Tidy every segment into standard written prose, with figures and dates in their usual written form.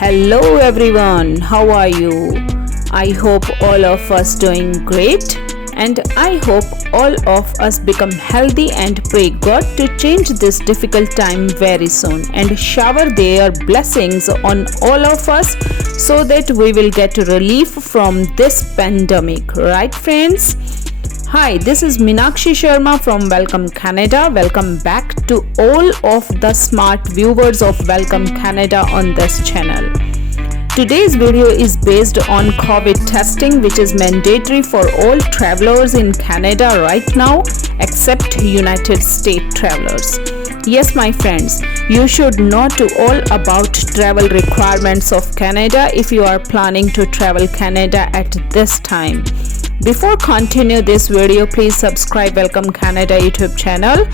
Hello everyone, how are you? I hope all of us doing great and I hope all of us become healthy and pray God to change this difficult time very soon and shower their blessings on all of us so that we will get relief from this pandemic, right friends? Hi, this is Meenakshi Sharma from Welcome Canada. Welcome back to all of the smart viewers of Welcome Canada on this channel. Today's video is based on COVID testing, which is mandatory for all travelers in Canada right now except United States travelers. Yes, my friends, you should know all about travel requirements of Canada if you are planning to travel Canada at this time. Before continue this video, please subscribe Welcome Canada YouTube channel.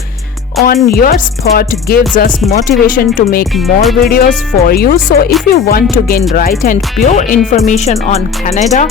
On your spot gives us motivation to make more videos for you. So if you want to gain right and pure information on Canada,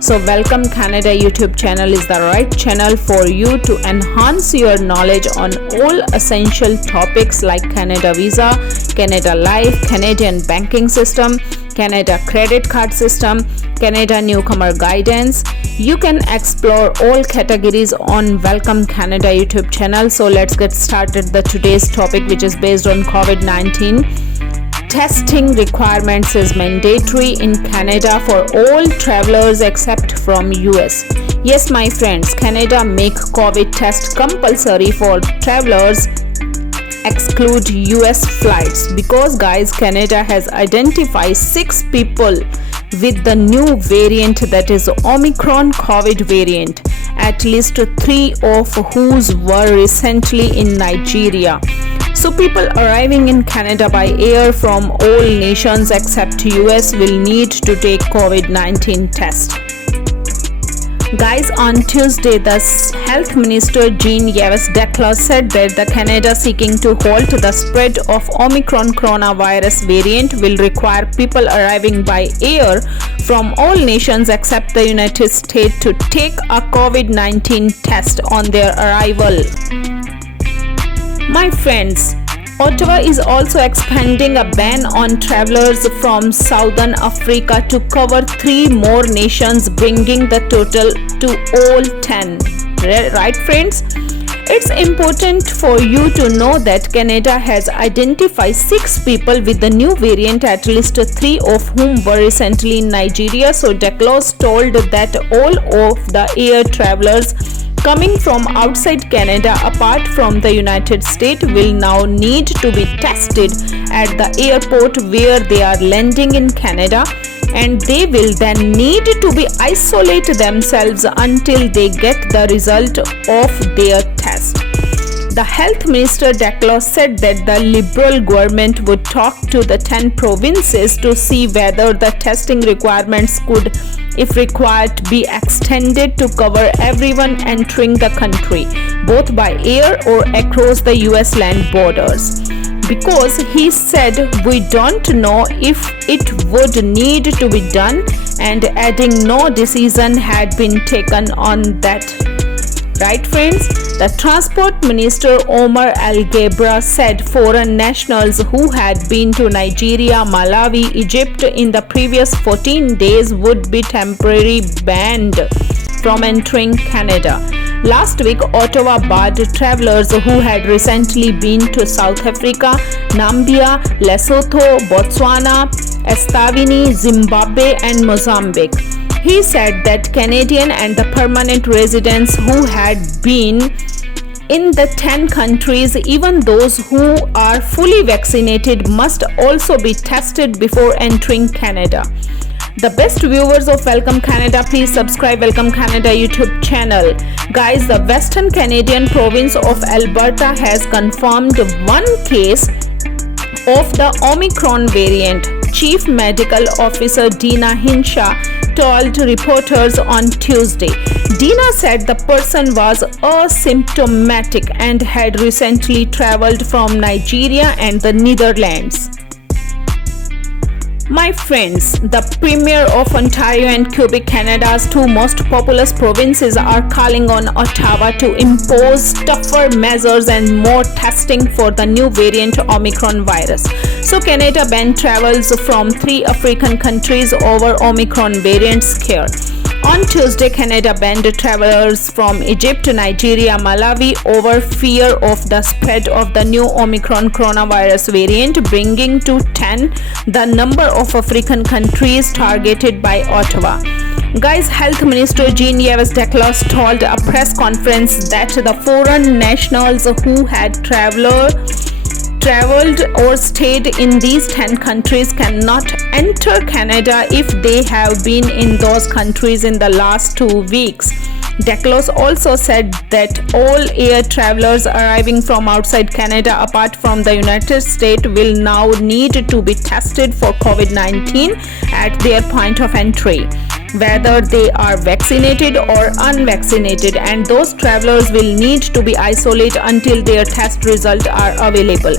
so Welcome Canada YouTube channel is the right channel for you to enhance your knowledge on all essential topics like Canada Visa, Canada Life, Canadian banking system, Canada credit card system, Canada newcomer guidance. You can explore all categories on Welcome Canada YouTube channel. So let's get started the today's topic, which is based on COVID-19. Testing requirements is mandatory in Canada for all travelers except from US. Yes, my friends, Canada make COVID test compulsory for travelers exclude US flights because guys, Canada has identified 6 people with the new variant, that is Omicron COVID variant, at least 3 of whose were recently in Nigeria. So people arriving in Canada by air from all nations except US will need to take COVID-19 test. Guys, on Tuesday, the Health Minister Jean-Yves Desclos said that the Canada seeking to halt the spread of Omicron coronavirus variant will require people arriving by air from all nations except the United States to take a COVID-19 test on their arrival. My friends, Ottawa is also expanding a ban on travelers from Southern Africa to cover 3 more nations, bringing the total to all 10. Right, friends? It's important for you to know that Canada has identified 6 people with the new variant, at least 3 of whom were recently in Nigeria. So Desclos told that all of the air travelers coming from outside Canada apart from the United States will now need to be tested at the airport where they are landing in Canada, and they will then need to be isolate themselves until they get the result of their test. The Health Minister Desclos said that the Liberal government would talk to the 10 provinces to see whether the testing requirements could, if required, be extended to cover everyone entering the country, both by air or across the US land borders. Because he said, we don't know if it would need to be done, and adding no decision had been taken on that. Right, friends? The Transport Minister Omar Al-Gabra said foreign nationals who had been to Nigeria, Malawi, Egypt in the previous 14 days would be temporarily banned from entering Canada. Last week, Ottawa barred travelers who had recently been to South Africa, Namibia, Lesotho, Botswana, Eswatini, Zimbabwe, and Mozambique. He said that Canadian and the permanent residents who had been in the 10 countries, even those who are fully vaccinated, must also be tested before entering Canada. The best viewers of Welcome Canada, please subscribe Welcome Canada YouTube channel. Guys, the Western Canadian province of Alberta has confirmed 1 case of the Omicron variant. Chief Medical Officer Dina Hinshaw told reporters on Tuesday. Dina said the person was asymptomatic and had recently traveled from Nigeria and the Netherlands. My friends, the Premier of Ontario and Quebec, Canada's two most populous provinces, are calling on Ottawa to impose tougher measures and more testing for the new variant Omicron virus. So Canada banned travels from 3 African countries over Omicron variant scare. On Tuesday, Canada banned travelers from Egypt, Nigeria, Malawi over fear of the spread of the new Omicron coronavirus variant, bringing to 10 the number of African countries targeted by Ottawa. Guys, Health Minister Jean-Yves Desclos told a press conference that the foreign nationals who had traveled or stayed in these 10 countries cannot enter Canada if they have been in those countries in the last 2 weeks. Desclos also said that all air travelers arriving from outside Canada apart from the United States will now need to be tested for COVID-19 at their point of entry, whether they are vaccinated or unvaccinated, and those travelers will need to be isolated until their test results are available.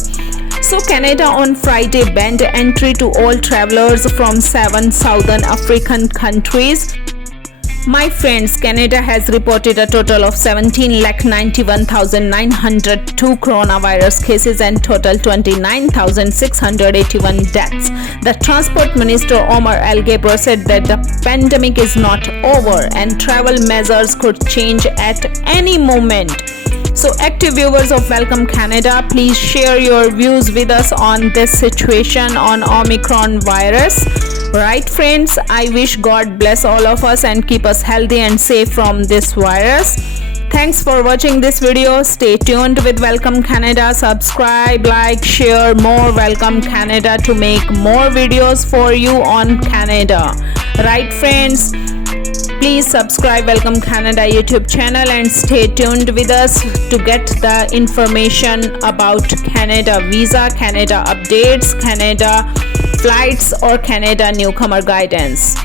So Canada on Friday banned entry to all travelers from 7 southern African countries. My friends, Canada has reported a total of 17,91,902 coronavirus cases and total 29,681 deaths. The Transport Minister Omar Al-Gabre said that the pandemic is not over and travel measures could change at any moment. So active viewers of Welcome Canada, please share your views with us on this situation on Omicron virus. Right friends, I wish God bless all of us and keep us healthy and safe from this virus. Thanks for watching this video. Stay tuned with Welcome Canada. Subscribe, like, share more Welcome Canada to make more videos for you on Canada. Right friends, please subscribe Welcome Canada YouTube channel and stay tuned with us to get the information about Canada visa, Canada updates, Canada flights or Canada newcomer guidance.